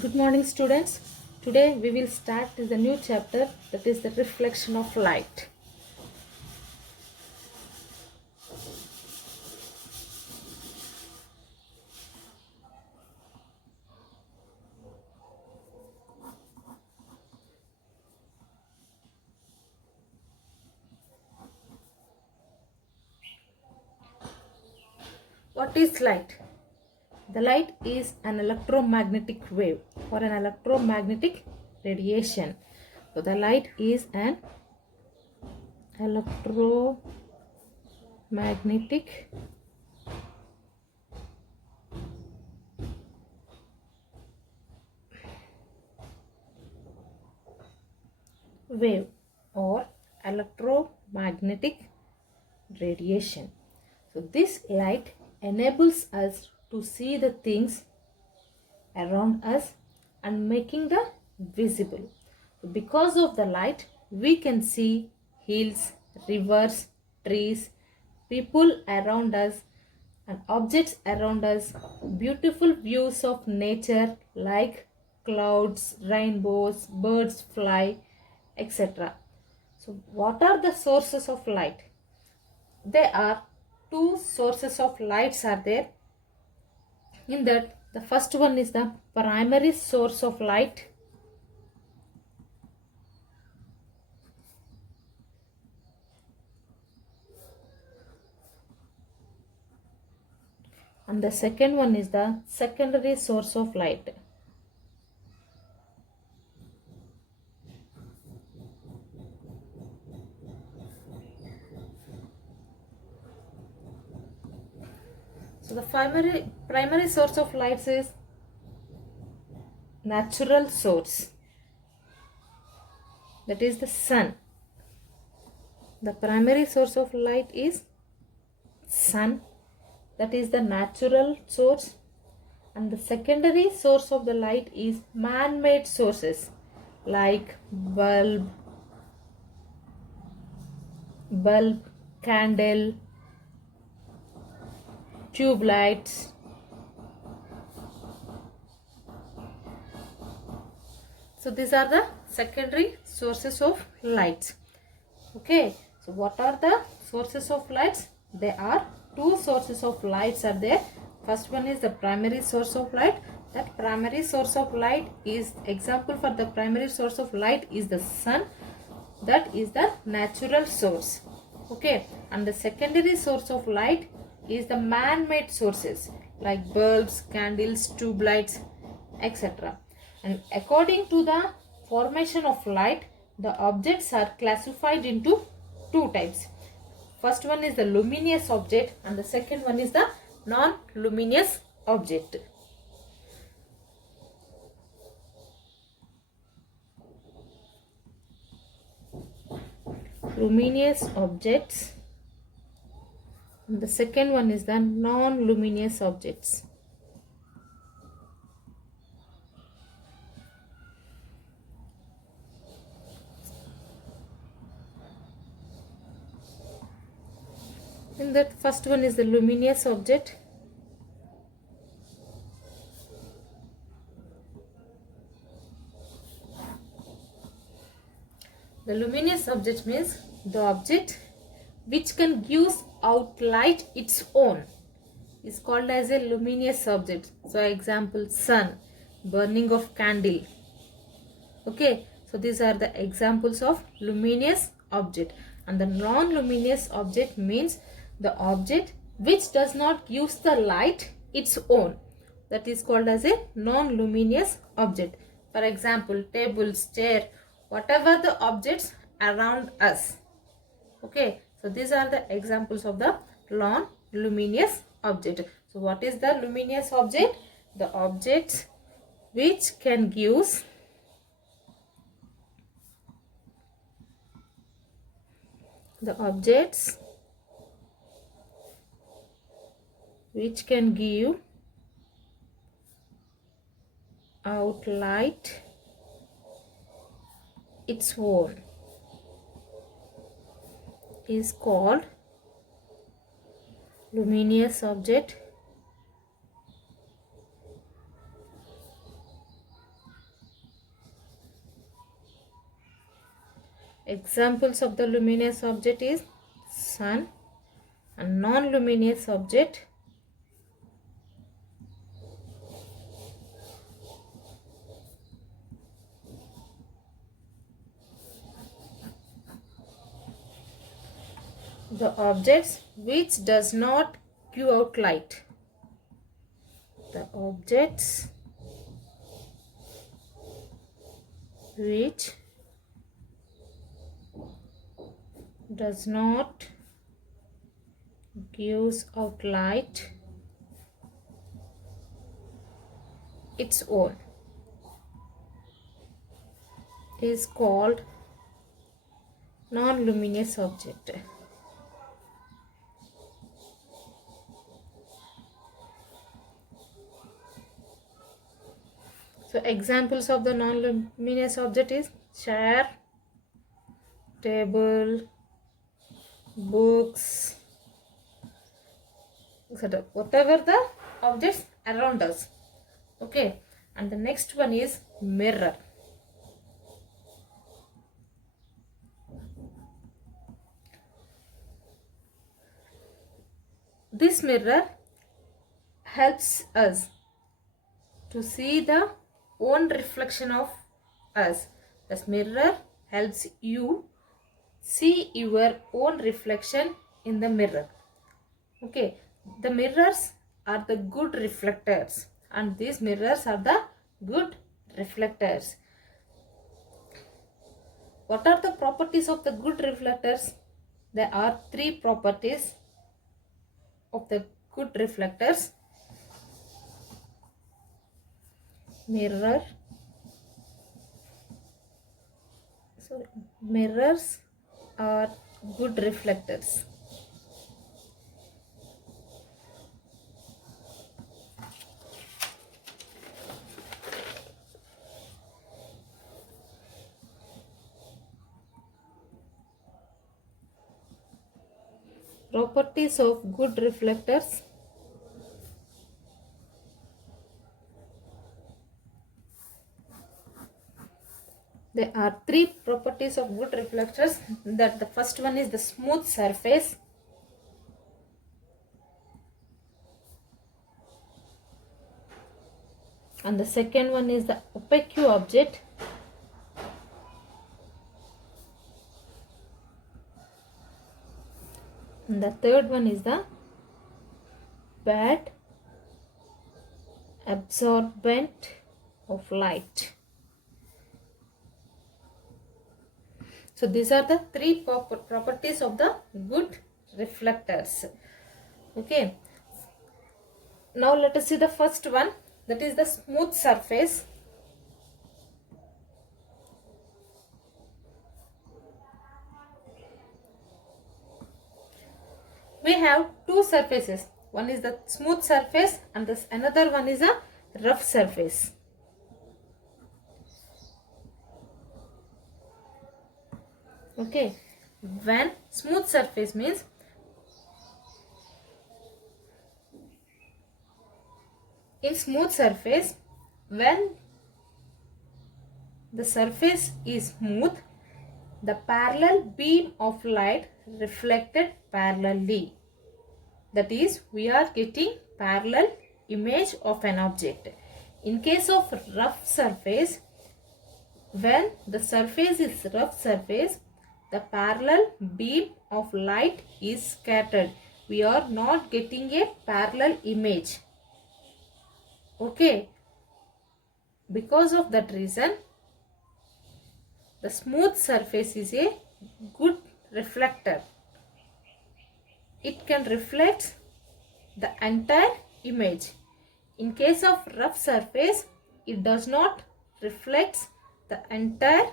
Good morning, students. Today we will start the new chapter, that is the reflection of light. What is light? The light is an electromagnetic wave or an electromagnetic radiation. So the light is an electromagnetic wave or electromagnetic radiation. So this light enables us to see the things around us and making the visible. So because of the light, we can see hills, rivers, trees, people around us and objects around us, beautiful views of nature like clouds, rainbows, birds fly, etc. So what are the sources of light? There are two sources of lights are there. In that, the first one is the primary source of light, and the second one is the secondary source of light. So the primary source of light is natural source, that is the sun. The primary source of light is sun, that is the natural source, and the secondary source of the light is man-made sources like bulb, candle, tube lights. So these are the secondary sources of lights. Okay, so what are the sources of lights? There are two sources of lights are there. First one is the primary source of light. That primary source of light is, example for the primary source of light is the sun. That is the natural source. Okay, and the secondary source of light is the man-made sources like bulbs, candles, tube lights, etc. And according to the formation of light, the objects are classified into two types. First one is the luminous object and the second one is the non-luminous object. Luminous objects, and the second one is the non-luminous objects. In that, first one is the luminous object. The luminous object means the object which can give out light its own is called as a luminous object. So example, sun, burning of candle. Okay, so these are the examples of luminous object. And the non-luminous object means the object which does not use the light its own. That is called as a non-luminous object. For example, tables, chair, whatever the objects around us. Okay, so these are the examples of the non-luminous object. So what is the luminous object? The objects which can give the objects which can give out light its own is called luminous object Examples of the luminous object is sun, and non-luminous object the objects which does not give out light. The objects which does not gives out light its own is called non-luminous object. So examples of the non-luminous object is chair, table, books, etc. Whatever the objects around us. Okay, and the next one is mirror. This mirror helps us to see the own reflection of us. This mirror helps you see your own reflection in the mirror. Okay, the mirrors are the good reflectors, and these mirrors are the good reflectors. What are the properties of the good reflectors? There are three properties of the good reflectors. Mirror. So mirrors are good reflectors. Properties of good reflectors. There are three properties of good reflectors. That the first one is the smooth surface. And the second one is the opaque object. And the third one is the bad absorbent of light. So these are the three properties of the good reflectors. Okay. Now let us see the first one, that is the smooth surface. We have two surfaces. One is the smooth surface and this another one is a rough surface. Okay, when smooth surface means in smooth surface, when the surface is smooth, the parallel beam of light reflected parallelly. That is, we are getting parallel image of an object. In case of rough surface, when the surface is rough surface, the parallel beam of light is scattered. We are not getting a parallel image. Okay. Because of that reason, the smooth surface is a good reflector. It can reflect the entire image. In case of rough surface, it does not reflect the entire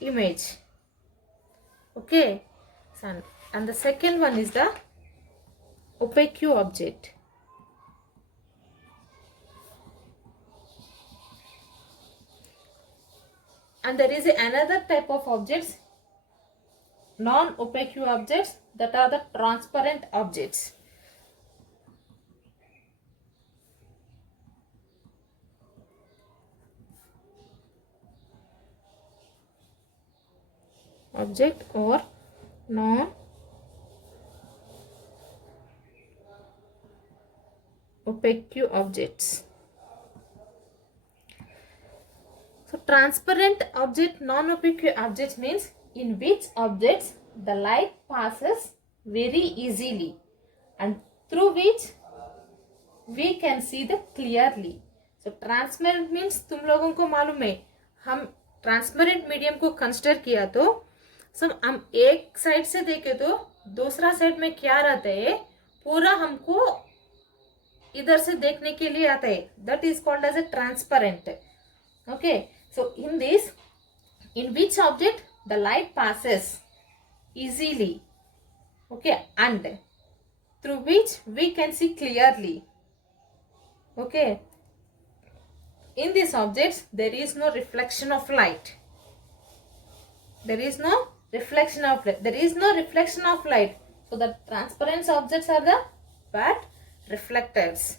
image. Okay. And the second one is the opaque object. And there is another type of objects, non-opaque objects, that are the transparent objects. object or non opaque objects. So transparent object, non-opaque object means in which objects the light passes very easily and through which we can see the clearly. So transparent means तुम लोगों को मालूम है, हम transparent medium को consider किया तो हम एक साइड से देखे तो दूसरा साइड में क्या रहता है पूरा हमको इधर से देखने के लिए आता है. That is called as a transparent. Okay, so in this, in which object the light passes easily, okay, and through which we can see clearly. Okay, in these objects there is no reflection of light. There is no reflection of light. There is no reflection of light. So the transparent objects are the bad reflectors.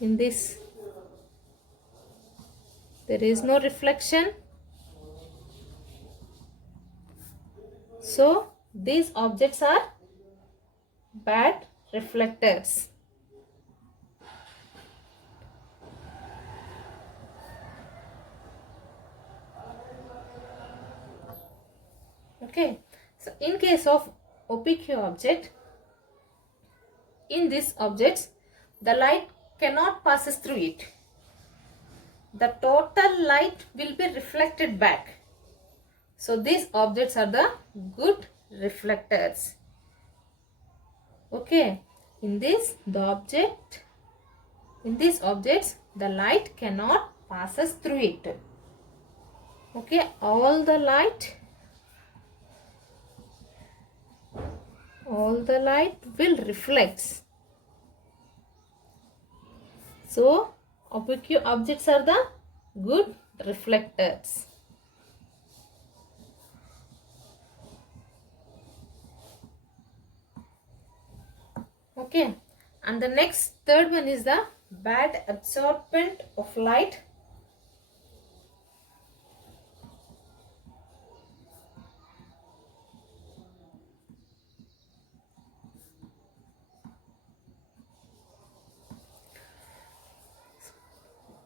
In this there is no reflection. So these objects are bad reflectors. Okay, so in case of opaque object, in these objects the light cannot passes through it. The total light will be reflected back. So these objects are the good reflectors. Okay, in these objects the light cannot passes through it. Okay, all the light will reflects. So opaque objects are the good reflectors. Okay, and the next third one is the bad absorbent of light.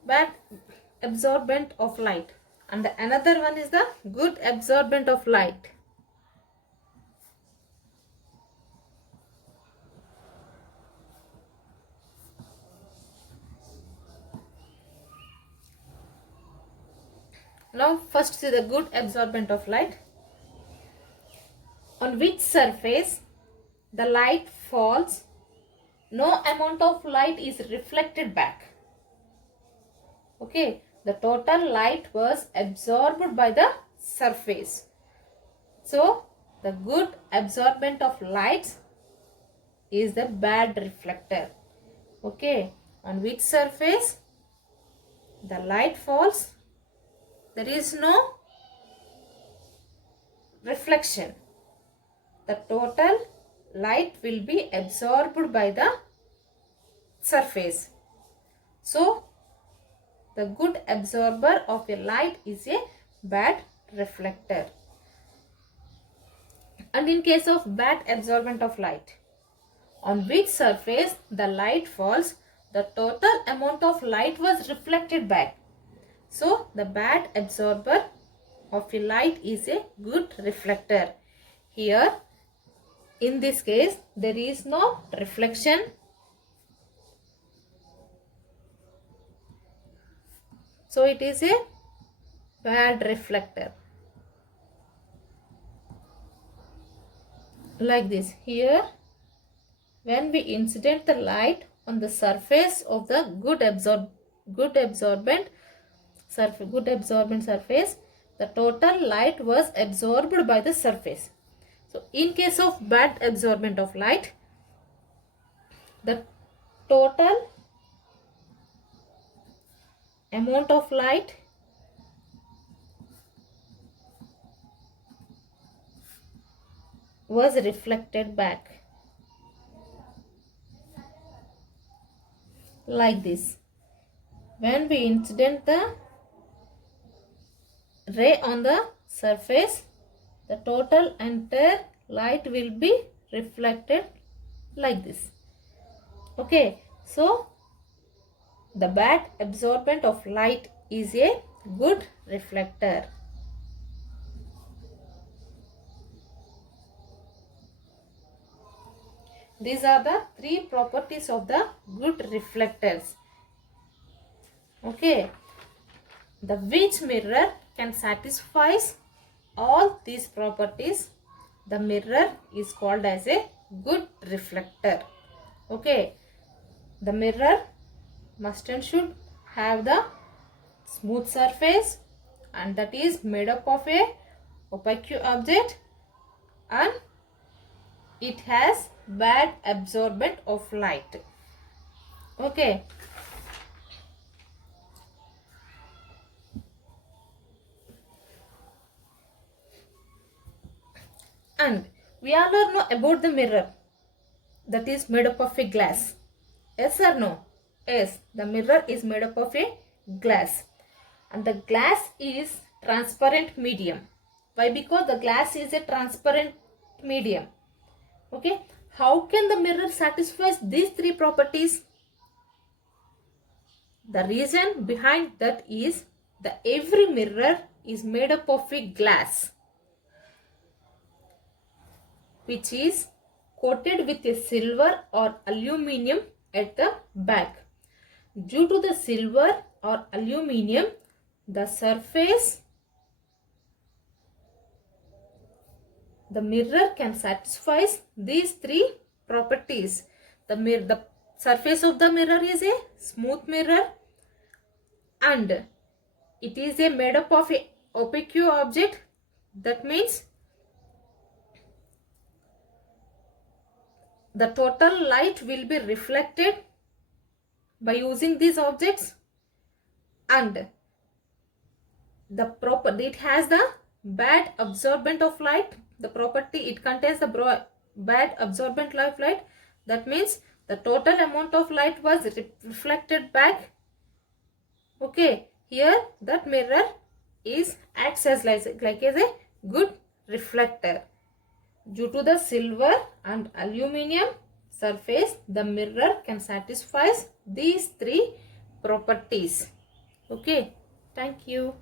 Bad absorbent of light, and the another one is the good absorbent of light. Now first see the good absorbent of light. On which surface the light falls, no amount of light is reflected back. Okay, the total light was absorbed by the surface. So the good absorbent of light is the bad reflector. Okay, on which surface the light falls, there is no reflection. The total light will be absorbed by the surface. So the good absorber of a light is a bad reflector. And in case of bad absorbent of light, on which surface the light falls, the total amount of light was reflected back. So the bad absorber of a light is a good reflector. Here in this case there is no reflection. So it is a bad reflector. Like this, here when we incident the light on the surface of the good absorbent surface, the total light was absorbed by the surface. So in case of bad absorbent of light, the total amount of light was reflected back. Like this, when we incident the ray on the surface, the total entire light will be reflected like this. Okay, so the bad absorbent of light is a good reflector. These are the three properties of the good reflectors. Okay, the which mirror can satisfy all these properties, the mirror is called as a good reflector. Okay, the mirror must and should have the smooth surface, and that is made up of a opaque object, and it has bad absorbent of light. Okay, and we all know about the mirror that is made up of a glass. Yes or no? Yes, the mirror is made up of a glass, and the glass is transparent medium. Why? Because the glass is a transparent medium. Okay, how can the mirror satisfy these three properties? The reason behind that is that every mirror is made up of a glass which is coated with a silver or aluminium at the back. Due to the silver or aluminium, the surface, the mirror can satisfy these three properties. The surface of the mirror is a smooth mirror, and it is a made up of a opaque object. That means the total light will be reflected by using these objects, and it has the bad absorbent of light. The property, it contains the bad absorbent of light. That means the total amount of light was reflected back. Okay, here that mirror acts as like as a good reflector. Due to the silver and aluminium surface, the mirror can satisfy these three properties. Okay, thank you.